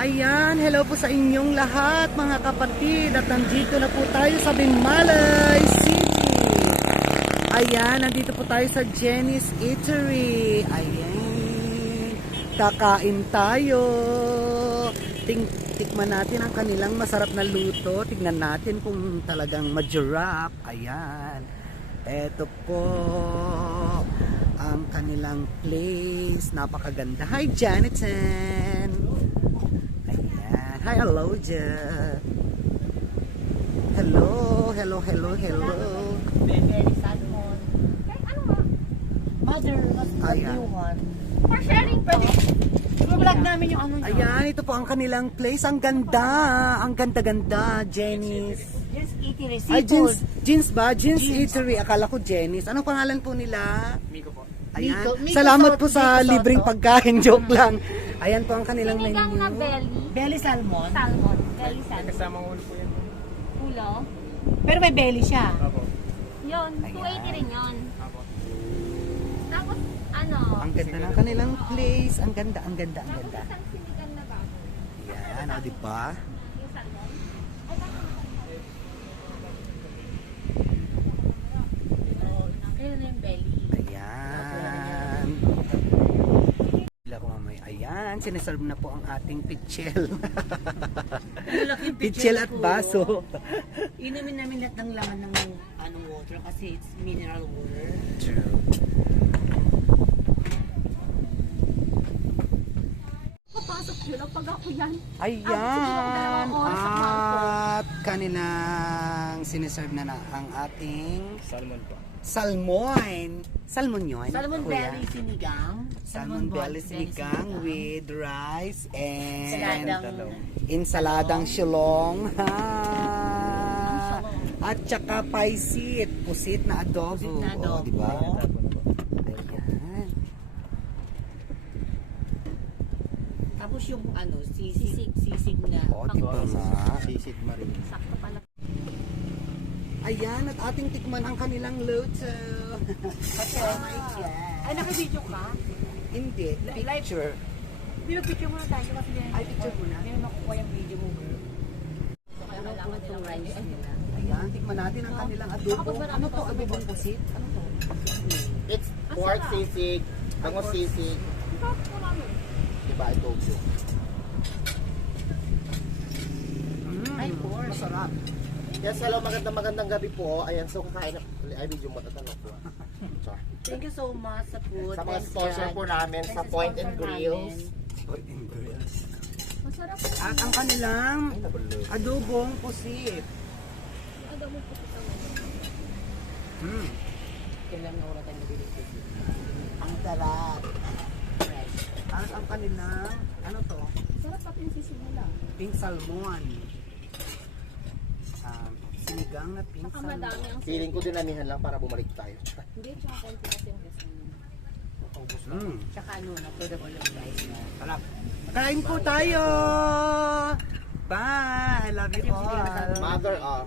Ayan, hello po sa inyong lahat mga kapatid at nandito na po tayo sa Binmalay City. Ayan, nandito po tayo sa Jenny's Eatery. Ayan, kakain tayo. Tikman natin ang kanilang masarap na luto. Tignan natin kung talagang majurap. Ayan, eto po ang kanilang place. Napakaganda. Hi, Jonathan. Hi, hello, hello. Very salmon. Kahit ano nga. Mother, what do you want? For sharing po. I-vlog namin yung ano nyo. Ayan, ito po ang kanilang place. Ang ganda. Ang ganda-ganda. Jenny's. Just eating Ay, seafood. Jeans ba? Jeans Eatery. Akala ko Jenny's. Anong pangalan po nila? Miko po. Ayan. Miko Salamat Soto, po sa Miko libreng Soto. pagkain. Joke lang. Ayan po ang kanilang Sinigang na menu. belly. Belly salmon. Salmon. Belly salmon. Kasamang ulo po yan. Ulo. Pero may belly siya. Apo. Yun. Ayan. 280 rin yun. Apo. Tapos, ano? Ang ganda ng kanilang place. Ang ganda. Tapos isang sinigang na bago. Ayan, o diba? Yung salmon. Ayun na yung belly. Ayan. Bila ko mamaya. Ayan, sinaserve na po ang ating pichel. Pichel at baso. Inumin namin lahat ng laman ng water kasi it's mineral water. True. Papasok yun. Pag ako yan. Ayan. oras sa bangko. At kanilang siniserve na ang ating Salmon po. salmon. Salmon yun? Salmon kuya? belly sinigang. Salmon belly sinigang with rice and Saladang. insaladang shilong. Ha. At saka paisit, pusit na adobo. Pusit na adobo. Oh, diba? Tapo na po. Ayan. Tapos yung sisig na. Oh, diba nga? Sisid marin. Sakto pala. Ayan, at ating tikman ang kanilang luto. Oh my God. Ay, naka-video ka? Hindi, picture. Hindi nag-picture muna tayo kasi Ay, picture muna. Hindi na makukuha yung video mo, girl. Ano po itong rice nila? Ayan, tikman natin ang kanilang adobo. Ano to? Adobong pusit? Ano to? It's pork sisig, bangus sisig, diba adobo. Ay, pork. Masarap. Yes, hello, magandang gabi po. Ayan, so kakain na, ay medyo matatanong po. Char. Thank you so much sa food. Sa mga Thanks, sponsor God. po namin Thanks sa sa Point sponsor and Grills. Masarap. At ang kanilang Ay, nabalo. adobong pusit. Ano mo po sa mga. Kailan na oras tayo nabili ko. Ang sarap. Fresh. At ang kanilang, ano to? Sarap pati yung sisig nila. Pink salmon. Sinigang na pink Saka salmon. madami ang Feeling ko dinamihan lang para bumalik tayo. Hindi, tsaka konti kasi yung gas namin. Tsaka ano, na-affordable yung price na. Sarap. Kain po tayo! Bye! I love you all! Mother of